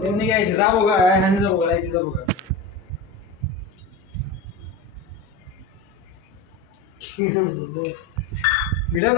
त्यांनी घ्यायचं जा बघा ह्याने जा बघा लाईट जा बघा व्हिडिओ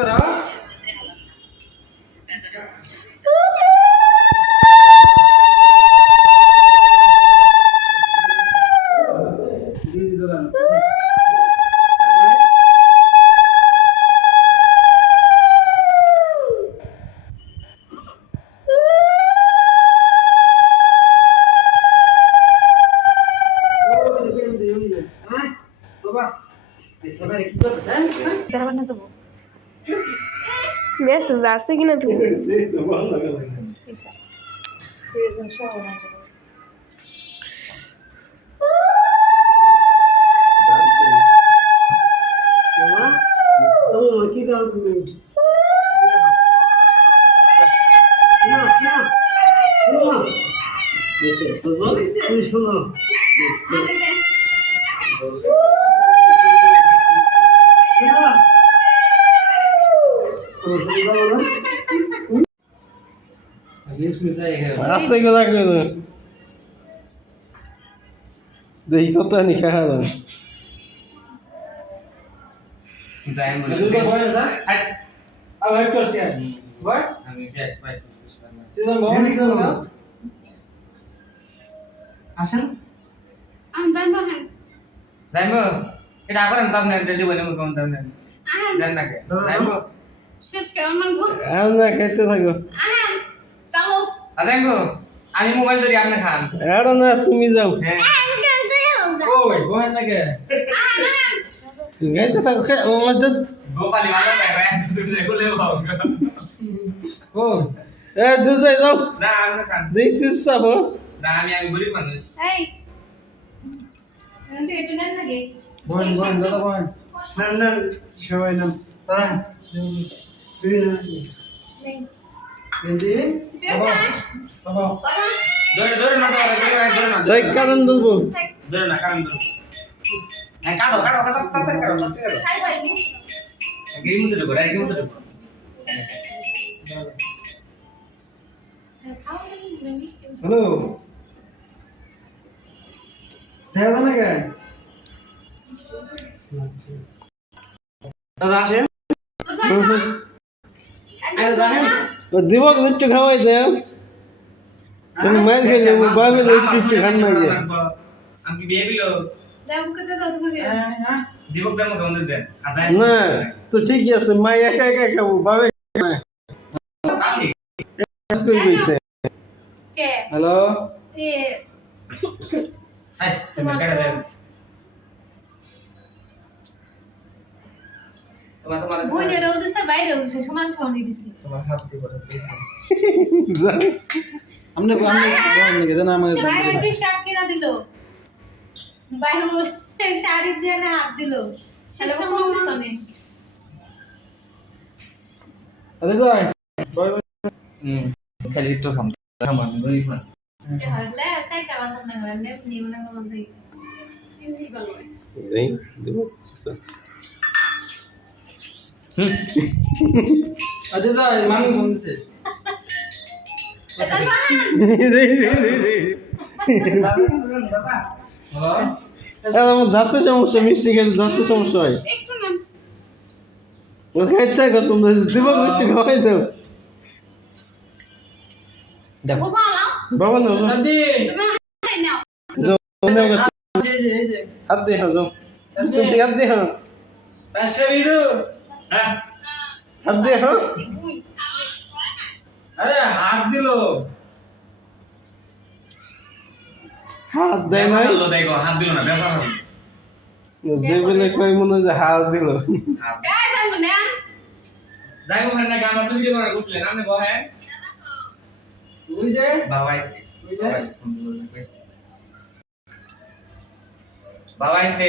ব্যস্ত যাচ্ছে কিনা তুমি কি দাও তুমি শোনো শোনো শোনো তুমি শোনো আস্তে কথা কই দেখি কত নি খাওয়া দাও যাই বলে দুটো বয় না। আর ভাই কষ্ট কে বয় আমি পেঁয়াজ পাইছি সিজন বয় দিদি চলো। আসেন যাইবো এটা করেন তো আপনার রেডি বলে মুখ কোন আপনি জান না কে? যাইবো শেষ কেমন মাগবো থাকো চালো আমি মোবাইল ধরি আপনি খান না তুমি যাও হ্যাঁ ওই বয় না কে গাইতে থাকো খে- ও মধ্যে গোপালি ভালো পাইবে তুমি দেখো লেও ও এ দূর যাও না আপনি খান সব না আমি আমি গরিব মানুষ এই না থাকে দাদা সবাই দিদি তুই না হ্যাঁ হ্যালো দেখা না কে দাদা আসেন আরে জানেন দিব একটু খাওয়াই দেও তুমি মাইল খেলে বাবে একটু খান না যে আমি বিয়ে বিলো দাম কত দাও তোমাকে হ্যাঁ হ্যাঁ জীবক দাম কেমন দেন আদায় না তো ঠিকই আছে মাই একা একা খাব বাবে কাকি করে কইছে কে হ্যালো এ হাই তুমি তোমার তোমার বইটা দাও দিছে বাইরে দিছে সমান সমান দিছে তোমার হাত দিব আমনে আমনে আমনে কে জানা আমাকে বাইরে তুই শার্ট কিনা দিল। বাইরে শাড়ি দিয়ে না হাত দিল। সেটা কোন মানে আরে জয় বয় বয় হুম খালি একটু খাম। খামান গরিব না এ হগলে সাই কারণ না মানে নিমনা করতে দেই এমনি ভালো এই দিব আচ্ছা জয় মামি ফোন দিছে। হ্যালো? আমার দাঁতের সমস্যা মিষ্টি খেলে দাঁতের সমস্যা হয়। একটু না ও খাইতে থাকো তোমরা খাওয়াই দাও। বাবা। না হাত দিয়ে হাত হ্যাঁ? হাত দিয়ে হাও আরে হাত দিল। হাত দেয় নাই। দেখো হাত দিল না ব্যাপার যে কই মনে হয় যে হাত দিল। গায় যাব না যাই হোক না গান আপনি ভিডিও করে বুঝলেন আপনি বহে ওই যে? বাবা আইছে। ওই যে। বাবা আইছে।